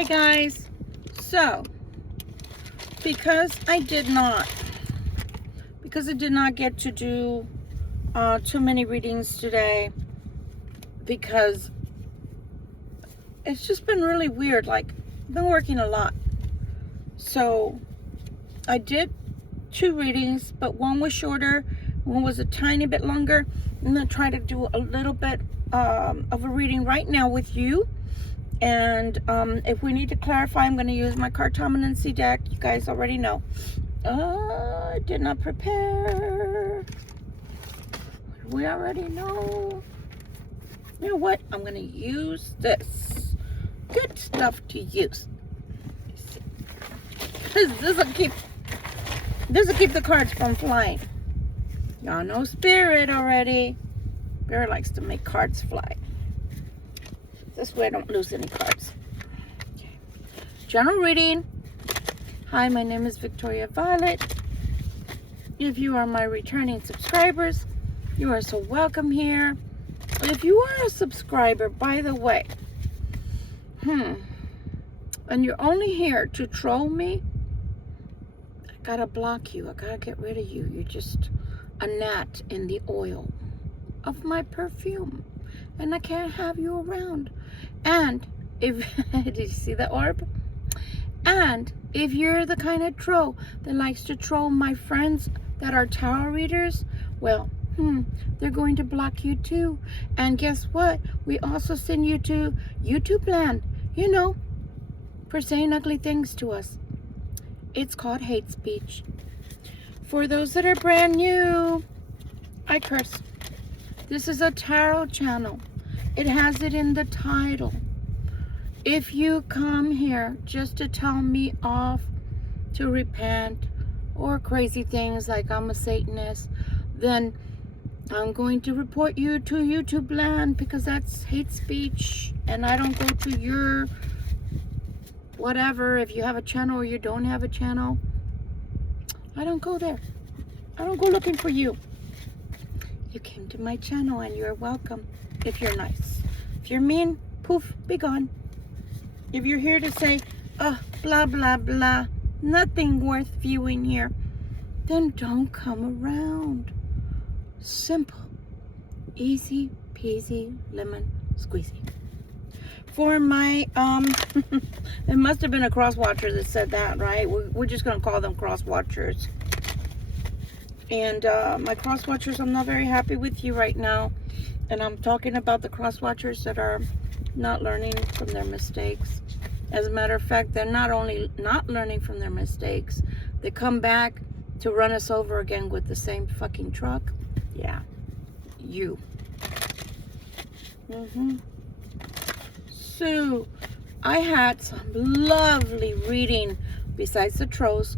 Hi guys. So, because I did not get to do too many readings today, because it's just been really weird. Like, I've been working a lot. So I did 2 readings, but one was shorter, one was a tiny bit longer. I'm gonna try to do a little bit of a reading right now with you. And if we need to clarify, I'm going to use my cartomancy deck. You guys already know. I did not prepare. We already know. You know what? I'm going to use this. Good stuff to use. This will keep the cards from flying. Y'all know Spirit already. Spirit likes to make cards fly. This way I don't lose any cards. Okay. General reading. Hi, my name is Victoria Violet. If you are my returning subscribers, you are so welcome here. If you are a subscriber, by the way, and you're only here to troll me, I gotta block you. I gotta get rid of you. You're just a gnat in the oil of my perfume, and I can't have you around. And if did you see the orb? And if you're the kind of troll that likes to troll my friends that are tarot readers, well, they're going to block you too. And guess what? We also send you to YouTube land, you know, for saying ugly things to us. It's called hate speech. For those that are brand new, I curse. This is a tarot channel. It has it in the title. If you come here just to tell me off, to repent, or crazy things like I'm a Satanist, then I'm going to report you to YouTube land, because that's hate speech, and I don't go to your whatever. If you have a channel or you don't have a channel, I don't go there. I don't go looking for you. You came to my channel and you're welcome if you're nice. If you're mean, poof, be gone. If you're here to say, blah, blah, blah, nothing worth viewing here, then don't come around. Simple. Easy peasy lemon squeezy. For my, it must have been a cross watcher that said that, right? We're just going to call them cross watchers. And my cross watchers, I'm not very happy with you right now. And I'm talking about the cross watchers that are not learning from their mistakes. As a matter of fact, they're not only not learning from their mistakes, they come back to run us over again with the same fucking truck. Yeah, you. So, I had some lovely reading besides the trolls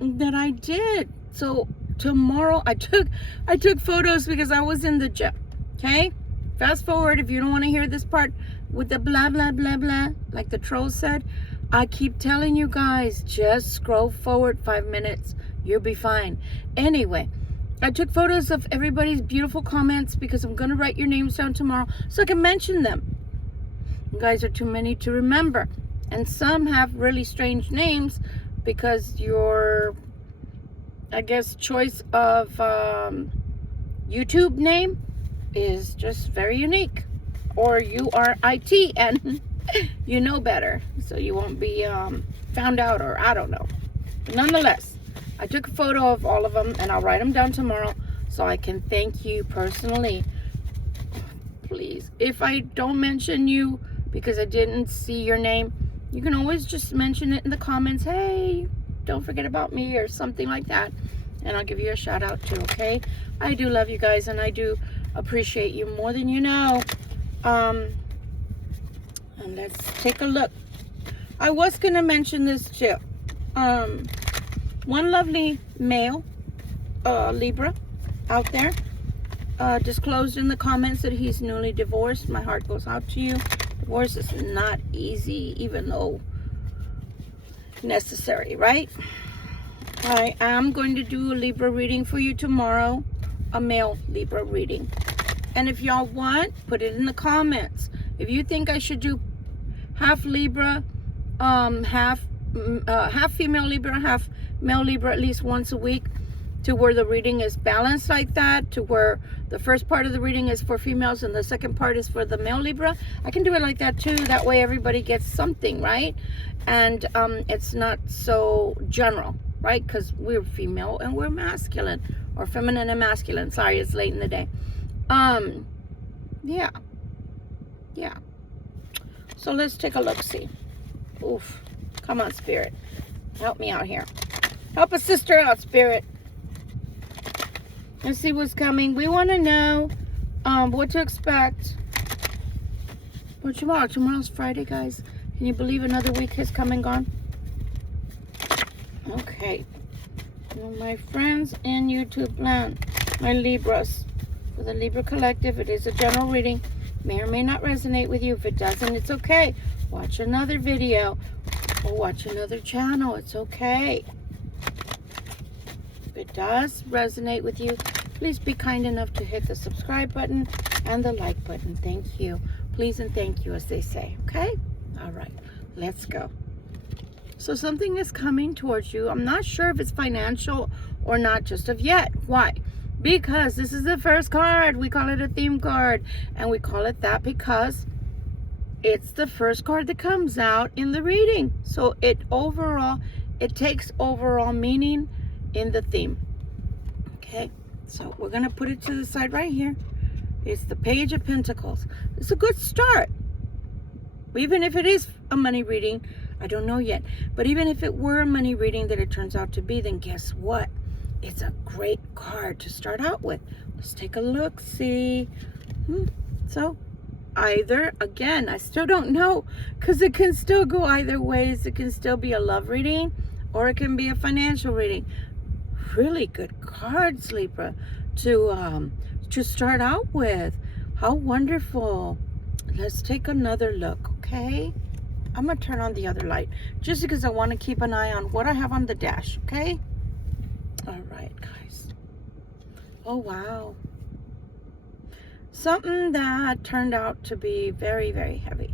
that I did. So tomorrow I took photos because I was in the gym. Okay, fast forward if you don't want to hear this part with the blah blah blah blah like the troll said. I keep telling you guys, just scroll forward 5 minutes, you'll be fine. Anyway, I took photos of everybody's beautiful comments because I'm gonna write your names down tomorrow so I can mention them. You guys are too many to remember, and some have really strange names because your, I guess, choice of YouTube name is just very unique, or you are IT and you know better, so you won't be found out, or I don't know. But nonetheless, I took a photo of all of them and I'll write them down tomorrow so I can thank you personally. Please, if I don't mention you because I didn't see your name, you can always just mention it in the comments. Hey, don't forget about me, or something like that, and I'll give you a shout out too. Okay, I do love you guys, and I do appreciate you more than you know. And let's take a look. I was gonna mention this too. One lovely male Libra out there disclosed in the comments that he's newly divorced. My heart goes out to you. Divorce is not easy, even though necessary, right? I am going to do a Libra reading for you tomorrow, a male Libra reading. And if y'all want, put it in the comments. If you think I should do half Libra half female Libra, half male Libra, at least once a week, to where the reading is balanced like that, to where the first part of the reading is for females and the second part is for the male Libra. I can do it like that too. That way everybody gets something, right? And it's not so general, right? Because we're female and we're masculine, or feminine and masculine. Sorry, it's late in the day. Yeah. So let's take a look, see. Oof. Come on, Spirit. Help me out here. Help a sister out, Spirit. Let's see what's coming. We want to know what to expect for tomorrow. Tomorrow's Friday, guys. Can you believe another week has come and gone? Okay. Well, my friends in YouTube land, my Libras, for the Libra Collective, it is a general reading. May or may not resonate with you. If it doesn't, it's okay. Watch another video or watch another channel. It's okay. If it does resonate with you, please be kind enough to hit the subscribe button and the like button. Thank you. Please and thank you, as they say. Okay? All right. Let's go. So something is coming towards you. I'm not sure if it's financial or not just of yet. Why? Because this is the first card. We call it a theme card. And we call it that because it's the first card that comes out in the reading. So it takes overall meaning in the theme. Okay? So we're going to put it to the side right here. It's the Page of Pentacles. It's a good start. Even if it is a money reading, I don't know yet. But even if it were a money reading that it turns out to be, then guess what? It's a great card to start out with. Let's take a look, see. So either, again, I still don't know, because it can still go either ways. It can still be a love reading or it can be a financial reading. Really good cards, Libra, to start out with. How wonderful. Let's take another look, okay? I'm going to turn on the other light just because I want to keep an eye on what I have on the dash, okay? All right, guys. Oh, wow. Something that turned out to be very, very heavy.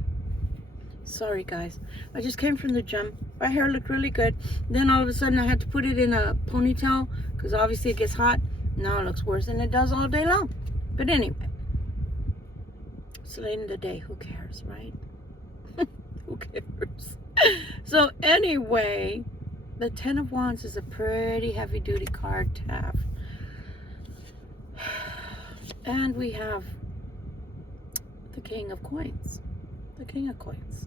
Sorry, guys. I just came from the gym. My hair looked really good. Then all of a sudden I had to put it in a ponytail because obviously it gets hot. Now it looks worse than it does all day long. But anyway. It's late in the day. Who cares, right? Who cares? So anyway, the Ten of Wands is a pretty heavy-duty card to have. And we have the King of Coins. The King of Coins.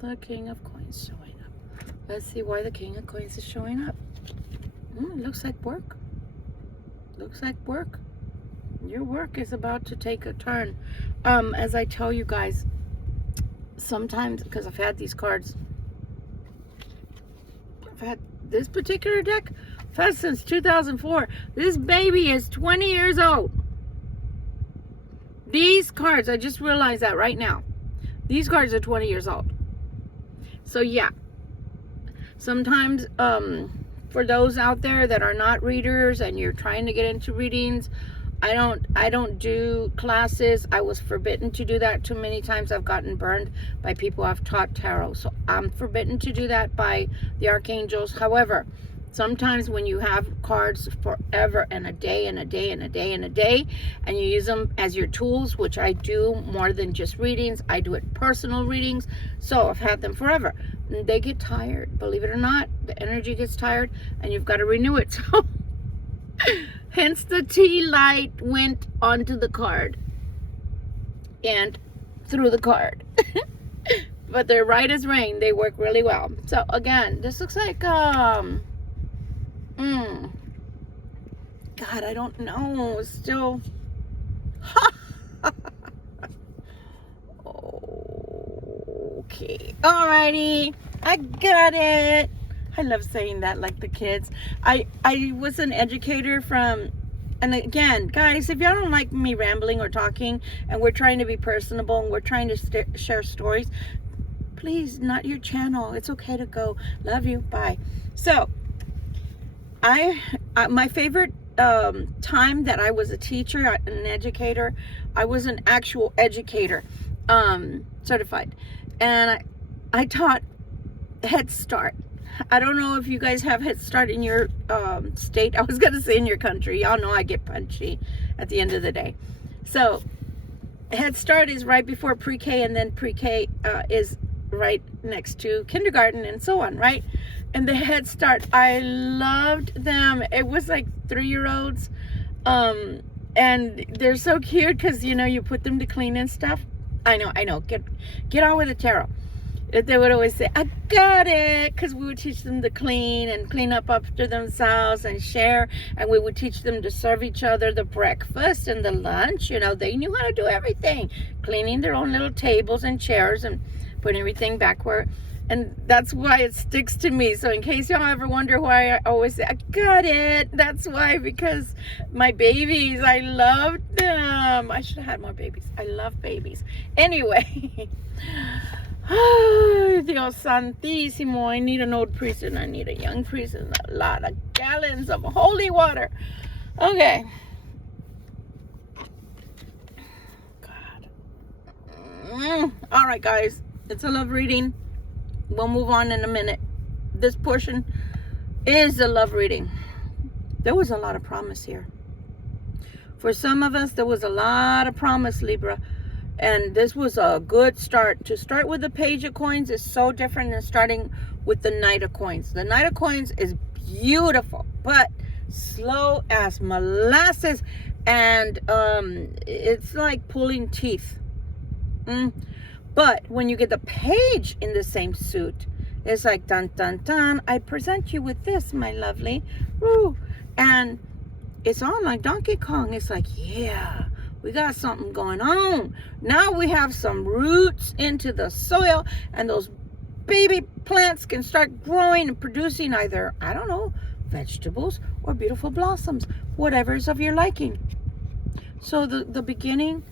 The King of Coins showing up. Let's see why the King of Coins is showing up. It looks like work. Looks like work. Your work is about to take a turn. As I tell you guys, sometimes, because I've had these cards, I've had this particular deck, I've had since 2004. This baby is 20 years old. These cards, I just realized that right now. These cards are 20 years old. So yeah, sometimes for those out there that are not readers and you're trying to get into readings, I don't do classes. I was forbidden to do that too many times. I've gotten burned by people I've taught tarot. So I'm forbidden to do that by the archangels. However, sometimes when you have cards forever and a day and a day and a day and a day, and you use them as your tools, which I do more than just readings. I do it personal readings. So I've had them forever. And they get tired. Believe it or not, the energy gets tired and you've got to renew it. So hence the tea light went onto the card and through the card. But they're right as rain. They work really well. So again, this looks like God, I don't know. Still. Okay. Alrighty. I got it. I love saying that like the kids. I was an educator from, and again, guys, if y'all don't like me rambling or talking and we're trying to be personable and we're trying to share stories, please, not your channel. It's okay to go. Love you. Bye. So, my favorite time that I was a teacher, an educator, I was an actual educator, certified. And I taught Head Start. I don't know if you guys have Head Start in your state. I was going to say in your country. Y'all know I get punchy at the end of the day. So Head Start is right before pre-K, and then pre-K is right next to kindergarten and so on, right? And the Head Start, I loved them. It was like 3-year-olds. And they're so cute because, you know, you put them to clean and stuff. I know. Get on with it, Tara. They would always say, I got it, because we would teach them to clean and clean up after themselves and share, and we would teach them to serve each other the breakfast and the lunch. You know, they knew how to do everything, cleaning their own little tables and chairs and putting everything back where, and that's why it sticks to me. So in case y'all ever wonder why I always say, I got it, that's why, because my babies, I loved them. I should have had more babies. I love babies. Anyway. Oh, Dios Santísimo. I need an old priest and I need a young priest and a lot of gallons of holy water. Okay. God. All right, guys. It's a love reading. We'll move on in a minute. This portion is a love reading. There was a lot of promise here. For some of us, there was a lot of promise, Libra. And this was a good start. To start with the Page of Coins is so different than starting with the Knight of Coins. The Knight of Coins is beautiful, but slow as molasses. And it's like pulling teeth. But when you get the Page in the same suit, it's like, dun, dun, dun. I present you with this, my lovely. Woo. And it's on like Donkey Kong. It's like, yeah. We got something going on. Now we have some roots into the soil, and those baby plants can start growing and producing either, I don't know, vegetables or beautiful blossoms, whatever is of your liking. So the beginning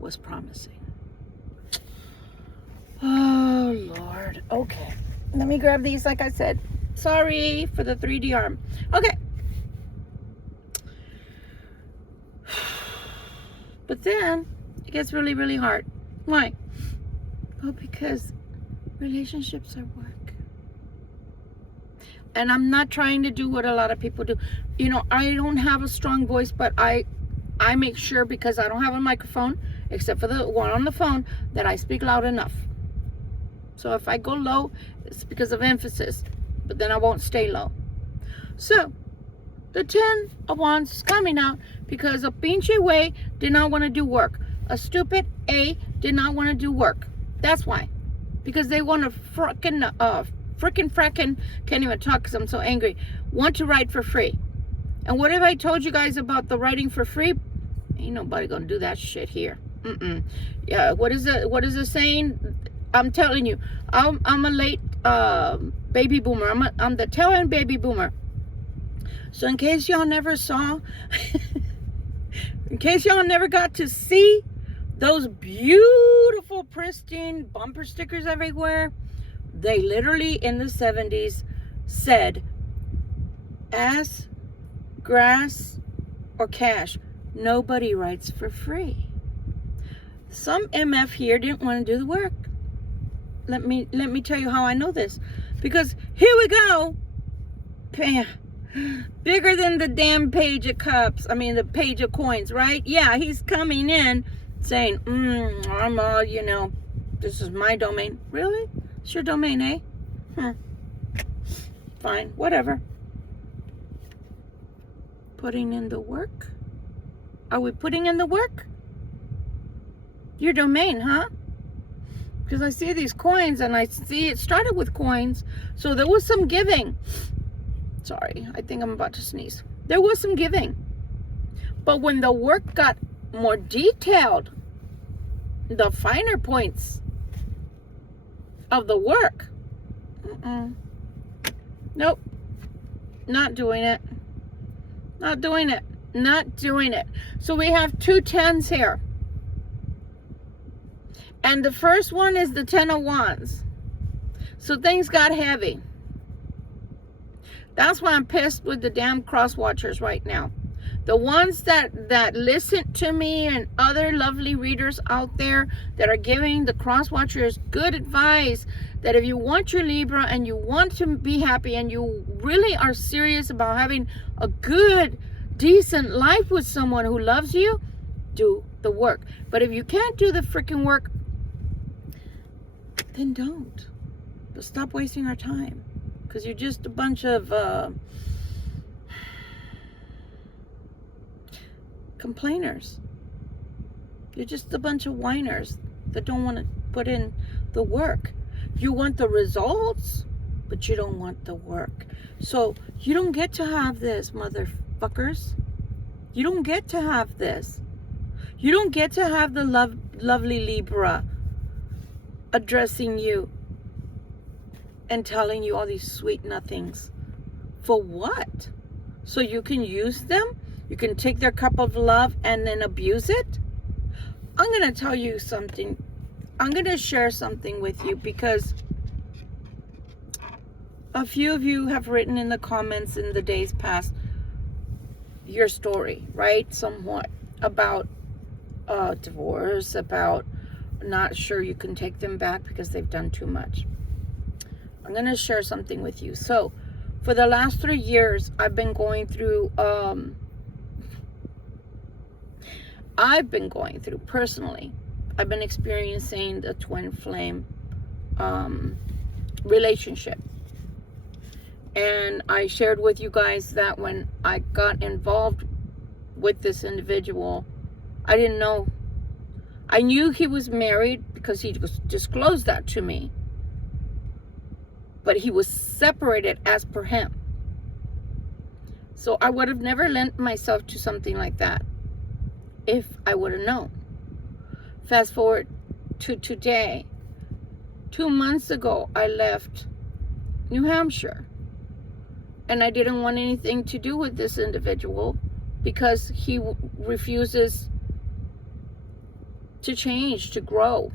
was promising. Oh, Lord. Okay. Let me grab these like I said. Sorry for the 3D arm. Okay. But then it gets really, really hard. Why? Well, because relationships are work. And I'm not trying to do what a lot of people do. You know, I don't have a strong voice, but I make sure, because I don't have a microphone, except for the one on the phone, that I speak loud enough. So if I go low, it's because of emphasis. But then I won't stay low. So the 10 of Wands is coming out because a pinche way did not want to do work. A stupid A did not want to do work. That's why. Because they want to frickin', can't even talk because I'm so angry, want to write for free. And what if I told you guys about the writing for free? Ain't nobody gonna do that shit here. Yeah, what is the saying? I'm telling you, I'm a late baby boomer. I'm the tail end baby boomer. So in case y'all never saw, in case y'all never got to see those beautiful, pristine bumper stickers everywhere, they literally in the 70s said, ass, grass, or cash. Nobody writes for free. Some MF here didn't want to do the work. Let me tell you how I know this. Because here we go. Bam. Bigger than the damn Page of Cups. I mean, the Page of Coins, right? Yeah, he's coming in saying, I'm all, you know, this is my domain. Really? It's your domain, eh? Fine, whatever. Putting in the work? Are we putting in the work? Your domain, huh? Because I see these coins and I see it started with coins. So there was some giving. Sorry, I think I'm about to sneeze. There was some giving. But when the work got more detailed, the finer points of the work, nope, not doing it. Not doing it. Not doing it. So we have 2 10s here. And the first one is the 10 of Wands. So things got heavy. That's why I'm pissed with the damn cross watchers right now. The ones that listen to me and other lovely readers out there that are giving the cross watchers good advice, that if you want your Libra and you want to be happy and you really are serious about having a good, decent life with someone who loves you, do the work. But if you can't do the freaking work, then don't. But stop wasting our time, because you're just a bunch of complainers. You're just a bunch of whiners that don't want to put in the work. You want the results, but you don't want the work. So you don't get to have this, motherfuckers. You don't get to have this. You don't get to have the lovely Libra addressing you and telling you all these sweet nothings. For what? So you can use them? You can take their cup of love and then abuse it? I'm going to tell you something. I'm going to share something with you, because a few of you have written in the comments in the days past your story, right? Somewhat about divorce, about not sure you can take them back because they've done too much. I'm going to share something with you. So for the last 3 years, I've been going through personally, I've been experiencing the twin flame relationship. And I shared with you guys that when I got involved with this individual, I didn't know. I knew he was married because he disclosed that to me. But he was separated as per him. So I would have never lent myself to something like that if I would have known. Fast forward to today. 2 months ago, I left New Hampshire. And I didn't want anything to do with this individual because he refuses to change, to grow.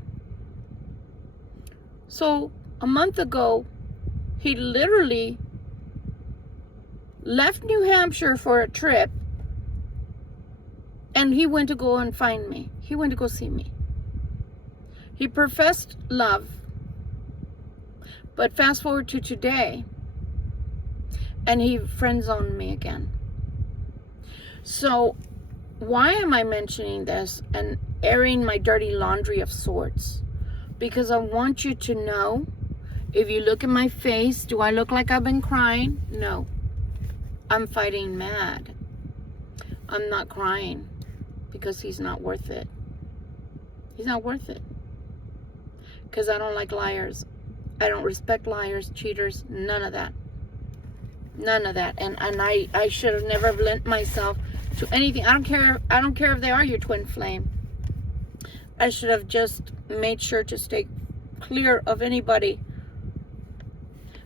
So a month ago, he literally left New Hampshire for a trip, and he went to go and find me. He went to go see me. He professed love. But fast forward to today, and he friend-zoned me again. So why am I mentioning this and airing my dirty laundry of sorts? Because I want you to know, if you look at my face, do I look like I've been crying? No. I'm fighting mad. I'm not crying because he's not worth it. He's not worth it. Because I don't like liars. I don't respect liars, cheaters, none of that. None of that. And I should have never lent myself to anything. I don't care if they are your twin flame. I should have just made sure to stay clear of anybody.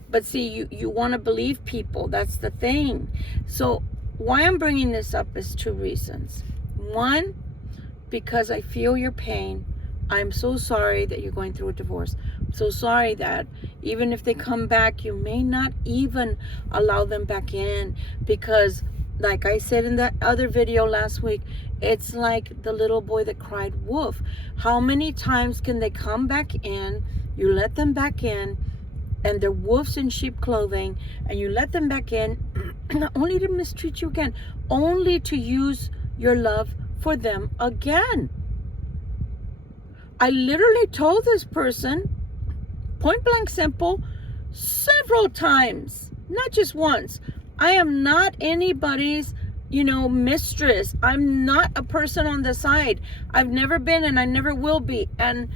But see, you want to believe people. That's the thing. So why I'm bringing this up is 2 reasons. One, because I feel your pain. I'm so sorry that you're going through a divorce. I'm so sorry that even if they come back, you may not even allow them back in, because like I said in that other video last week, it's like the little boy that cried wolf. How many times can they come back in? You let them back in, and they're wolves in sheep clothing, and you let them back in only to mistreat you again, only to use your love for them again. I literally told this person, point blank simple, several times, not just once. I am not anybody's, mistress. I'm not a person on the side. I've never been, and I never will be. And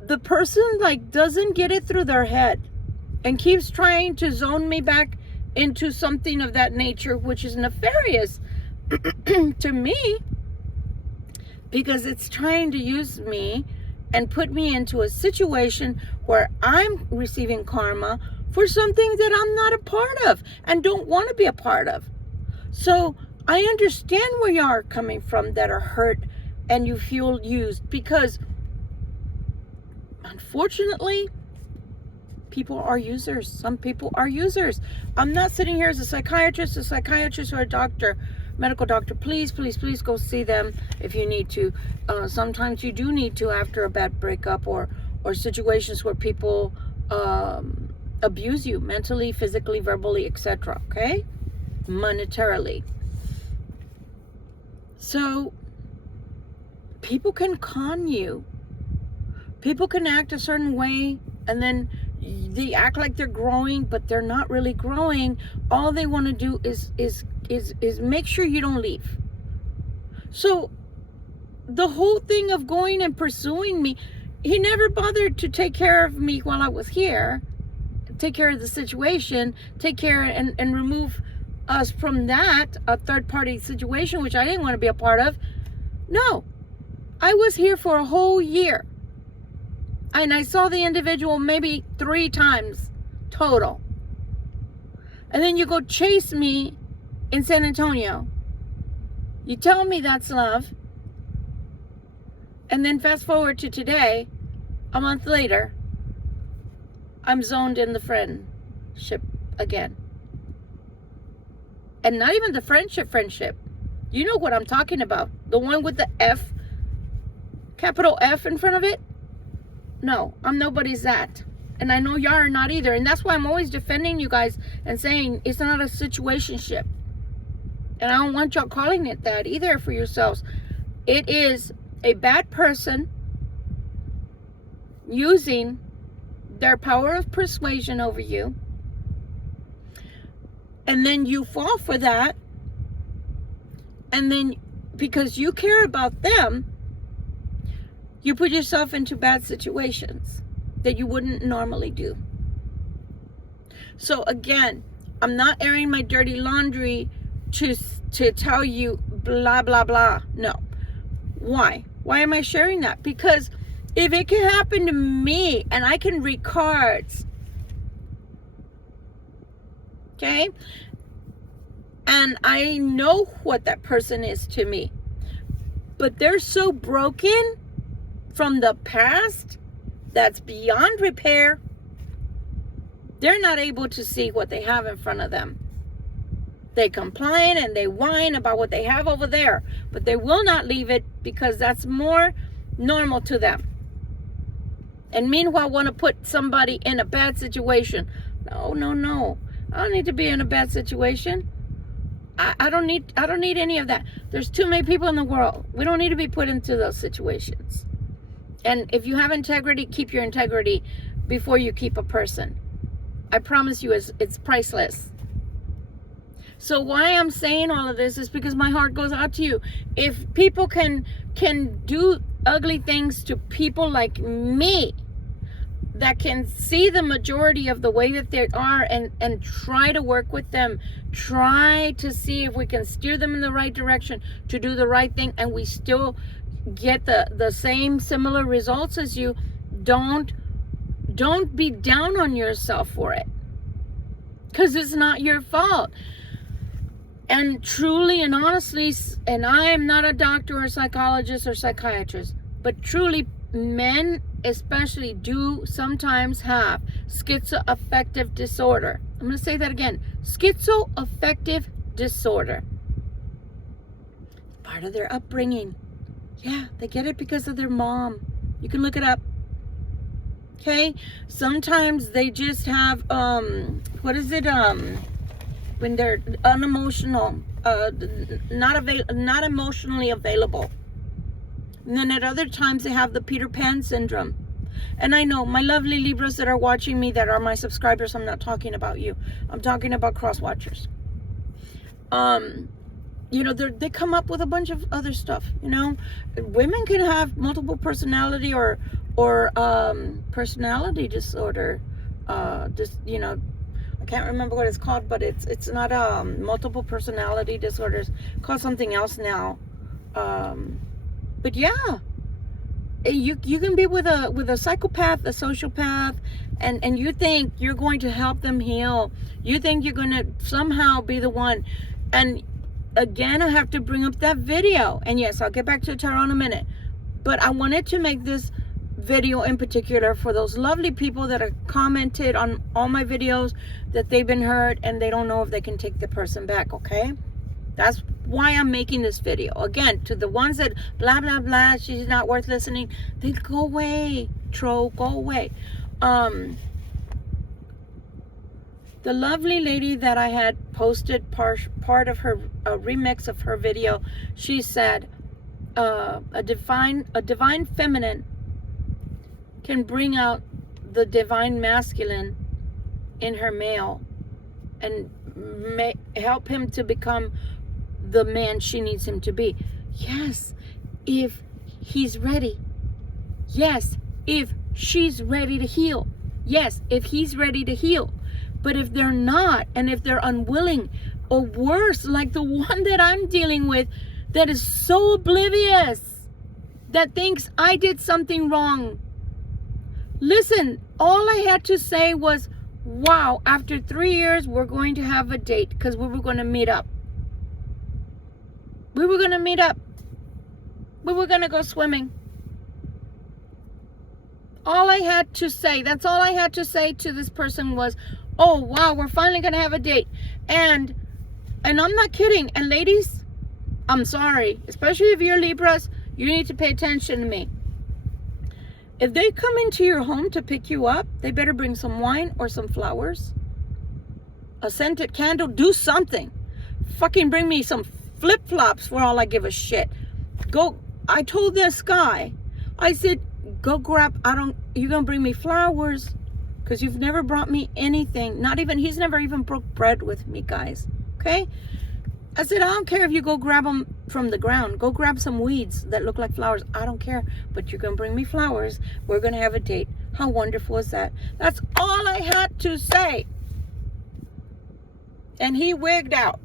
the person doesn't get it through their head and keeps trying to zone me back into something of that nature, which is nefarious to me, because it's trying to use me and put me into a situation where I'm receiving karma for something that I'm not a part of and don't want to be a part of. So I understand where you are coming from, that are hurt and you feel used, because unfortunately, people are users. Some people are users. I'm not sitting here as a psychiatrist or a doctor, medical doctor. Please, please, please go see them if you need to. Sometimes you do need to after a bad breakup or situations where people abuse you mentally, physically, verbally, etc. Okay? Monetarily. So people can con you. People can act a certain way, and then they act like they're growing, but they're not really growing. All they want to do is make sure you don't leave. So the whole thing of going and pursuing me, he never bothered to take care of me while I was here, take care of the situation, take care and remove us from that, a third party situation, which I didn't want to be a part of. No, I was here for a whole year. And I saw the individual maybe 3 times total. And then you go chase me in San Antonio. You tell me that's love. And then fast forward to today, a month later, I'm zoned in the friendship again. And not even the friendship. You know what I'm talking about. The one with the F, capital F in front of it. No, I'm nobody's that. And I know y'all are not either. And that's why I'm always defending you guys and saying it's not a situationship. And I don't want y'all calling it that either for yourselves. It is a bad person using their power of persuasion over you. And then you fall for that. And then because you care about them, you put yourself into bad situations that you wouldn't normally do. So again, I'm not airing my dirty laundry to tell you blah, blah, blah. No. Why? Why am I sharing that? Because if it can happen to me and I can read cards, okay, and I know what that person is to me, but they're so broken from the past that's beyond repair, they're not able to see what they have in front of them. They complain and they whine about what they have over there, but they will not leave it because that's more normal to them. And meanwhile, want to put somebody in a bad situation. No. I don't need to be in a bad situation. I don't need any of that. There's too many people in the world. We don't need to be put into those situations. And if you have integrity, keep your integrity before you keep a person. I promise you, it's priceless. So why I'm saying all of this is because my heart goes out to you. If people can do ugly things to people like me, that can see the majority of the way that they are and try to work with them, try to see if we can steer them in the right direction to do the right thing, and we still get the same similar results as you, don't be down on yourself for it, because it's not your fault. And truly and honestly, and I am not a doctor or psychologist or psychiatrist, but truly, men especially do sometimes have schizoaffective disorder. I'm going to say that again. Schizoaffective disorder. Part of their upbringing. Yeah, they get it because of their mom. You can look it up. Okay? Sometimes they just have, when they're unemotional, not emotionally available. And then at other times they have the Peter Pan syndrome. And I know my lovely Libras that are watching me, that are my subscribers, I'm not talking about you. I'm talking about cross watchers. You know, they come up with a bunch of other stuff. You know, women can have multiple personality or personality disorder. You know, I can't remember what it's called, but it's not multiple personality disorders. It's called something else now. But yeah, you can be with a psychopath, a sociopath, and you think you're going to help them heal. You think you're going to somehow be the one. And again, I have to bring up that video. And yes, I'll get back to the tarot in a minute. But I wanted to make this video in particular for those lovely people that have commented on all my videos that they've been hurt and they don't know if they can take the person back, okay? That's why I'm making this video. Again, to the ones that blah, blah, blah, she's not worth listening, they go away, troll, go away. The lovely lady that I had posted part of her remix of her video, she said a divine feminine can bring out the divine masculine in her male and help him to become the man she needs him to be. Yes, if he's ready. Yes, if she's ready to heal. Yes, if he's ready to heal. But if they're not, and if they're unwilling, or worse, like the one that I'm dealing with, that is so oblivious, that thinks I did something wrong. Listen, all I had to say was, wow, after 3 years, we're going to have a date because we were going to meet up. We were going to meet up. We were going to go swimming. All I had to say, that's all I had to say to this person was, oh, wow, we're finally going to have a date. And I'm not kidding. And ladies, I'm sorry, especially if you're Libras, you need to pay attention to me. If they come into your home to pick you up, they better bring some wine or some flowers, a scented candle, do something. Fucking bring me some flip-flops for all I give a shit. I told this guy, I said, go grab, you're going to bring me flowers because you've never brought me anything. He's never even broke bread with me, guys. Okay? I said, I don't care if you go grab them from the ground. Go grab some weeds that look like flowers. I don't care. But you're going to bring me flowers. We're going to have a date. How wonderful is that? That's all I had to say. And he wigged out.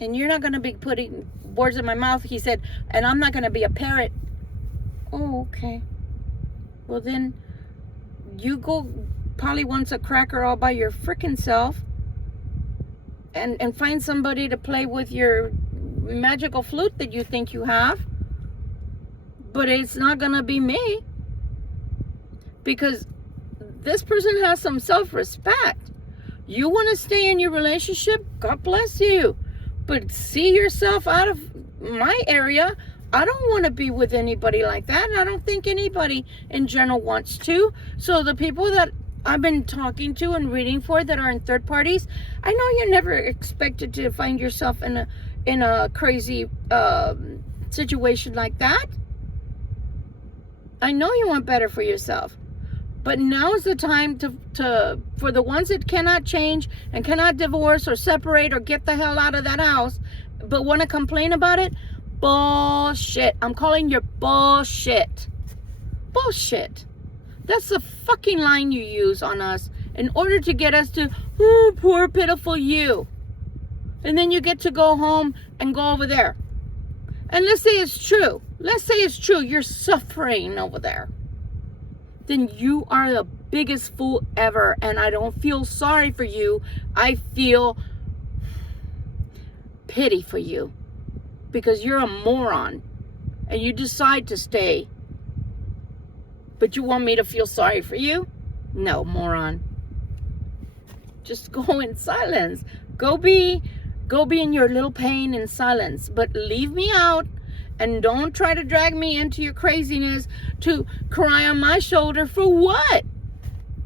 And you're not going to be putting words in my mouth. He said, and I'm not going to be a parrot. Oh, okay. Well, then you go probably wants a cracker all by your freaking self. And find somebody to play with your magical flute that you think you have. But it's not going to be me. Because this person has some self-respect. You want to stay in your relationship? God bless you. But see yourself out of my area. I don't want to be with anybody like that. And I don't think anybody in general wants to. So the people that I've been talking to and reading for that are in third parties, I know you're never expected to find yourself in a crazy situation like that. I know you want better for yourself, but now is the time for the ones that cannot change and cannot divorce or separate or get the hell out of that house, but want to complain about it. Bullshit. I'm calling your bullshit. Bullshit. That's the fucking line you use on us in order to get us to, oh, poor pitiful you. And then you get to go home and go over there. And let's say it's true. Let's say it's true. You're suffering over there. Then you are the biggest fool ever. And I don't feel sorry for you. I feel pity for you. Because you're a moron. And you decide to stay. But you want me to feel sorry for you? No, moron. Just go in silence. Go be in your little pain in silence. But leave me out and don't try to drag me into your craziness to cry on my shoulder for what?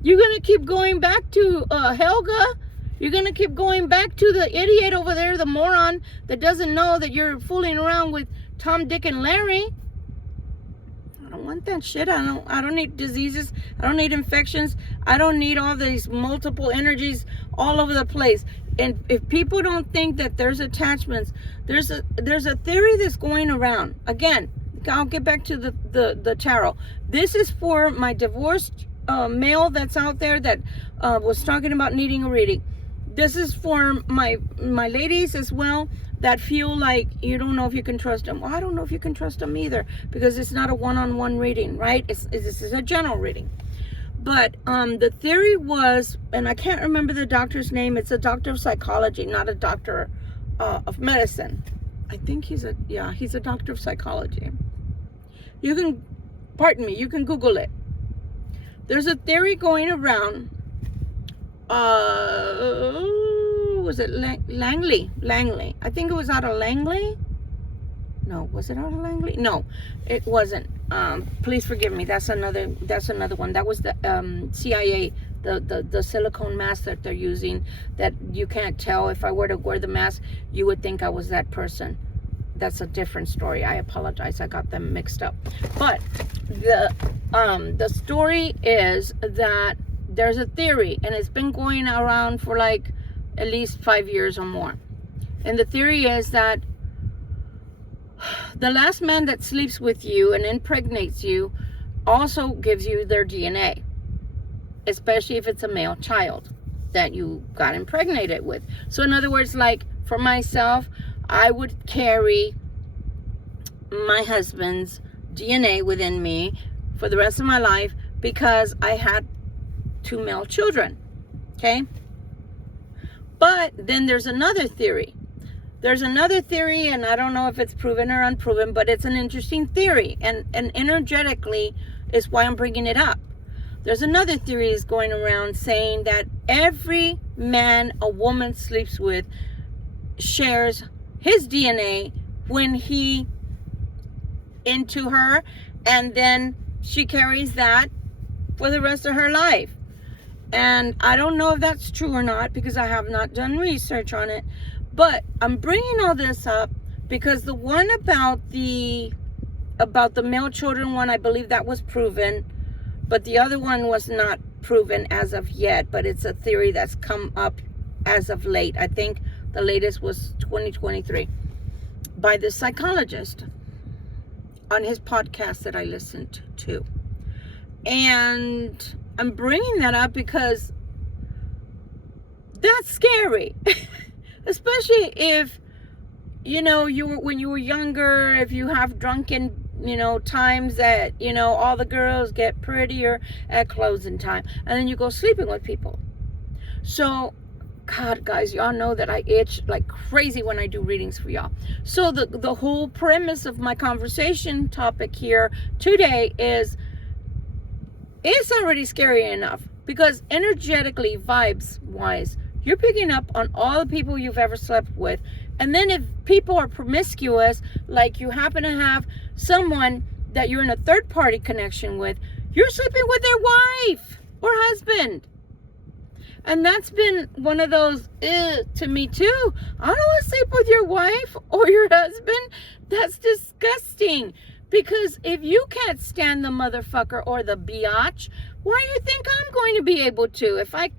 You're going to keep going back to Helga? You're going to keep going back to the idiot over there, the moron that doesn't know that you're fooling around with Tom, Dick, and Larry? I don't want that shit. I don't need diseases. I don't need infections. I don't need all these multiple energies all over the place. And if people don't think that there's attachments, there's a theory that's going around. Again, I'll get back to the tarot. This is for my divorced male that's out there that was talking about needing a reading. This is for my ladies as well that feel like you don't know if you can trust them. Well, I don't know if you can trust them either because it's not a one-on-one reading, right? This is a general reading. But the theory was, and I can't remember the doctor's name. It's a doctor of psychology, not a doctor of medicine. I think he's a doctor of psychology. You can, pardon me, you can Google it. There's a theory going around. Was it Langley? I think it was out of Langley. No, was it out of Langley? No, it wasn't. Please forgive me. That's another one. That was the CIA the silicone mask that they're using, that you can't tell. If I were to wear the mask, you would think I was that person. That's a different story. I apologize. I got them mixed up. But the story is that there's a theory, and it's been going around for like at least 5 years or more. And the theory is that the last man that sleeps with you and impregnates you also gives you their DNA, especially if it's a male child that you got impregnated with. So in other words, like for myself, I would carry my husband's DNA within me for the rest of my life because I had 2 male children, okay? But then there's another theory. There's another theory, and I don't know if it's proven or unproven, but it's an interesting theory, and energetically is why I'm bringing it up. There's another theory is going around saying that every man a woman sleeps with shares his DNA when he into her, and then she carries that for the rest of her life. And I don't know if that's true or not because I have not done research on it. But I'm bringing all this up because the one about the male children one, I believe that was proven, but the other one was not proven as of yet. But it's a theory that's come up as of late. I think the latest was 2023 by the psychologist on his podcast that I listened to. And I'm bringing that up because that's scary. Especially if, when you were younger, if you have drunken, times that, all the girls get prettier at closing time. And then you go sleeping with people. So, God, guys, y'all know that I itch like crazy when I do readings for y'all. So the whole premise of my conversation topic here today is, it's already scary enough because energetically, vibes-wise, you're picking up on all the people you've ever slept with. And then if people are promiscuous, like you happen to have someone that you're in a third-party connection with, you're sleeping with their wife or husband. And that's been one of those, to me too. I don't want to sleep with your wife or your husband. That's disgusting. Because if you can't stand the motherfucker or the biatch, why do you think I'm going to be able to? If I can